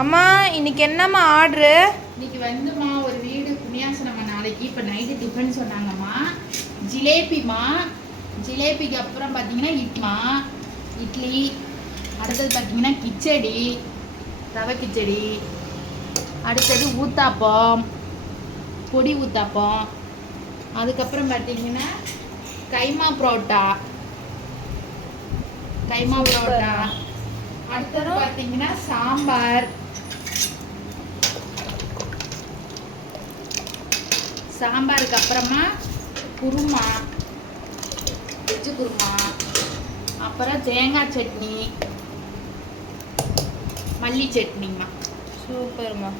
அம்மா இன்னைக்கு என்னம்மா ஆர்டரு? இன்னைக்கு வந்துமா ஒரு வீடு புண்ணியாசனம்மா. நாளைக்கு இப்போ நைட்டு டிஃபன் சொன்னாங்கம்மா. ஜிலேபிமா. ஜிலேபிக்கு அப்புறம் பார்த்தீங்கன்னா இட்லி. அடுத்தது பார்த்தீங்கன்னா கிச்சடி, ரவை கிச்சடி. அடுத்தது ஊத்தாப்பம், பொடி ஊத்தாப்பம். அதுக்கப்புறம் பார்த்தீங்கன்னா கைமா புரோட்டா. அடுத்தது பார்த்தீங்கன்னா சாம்பாருக்கு அப்புறமா குருமா, வெஜ்ஜு குருமா, அப்புறம் தேங்காய் சட்னி, மல்லி சட்னிம்மா. சூப்பர்மா.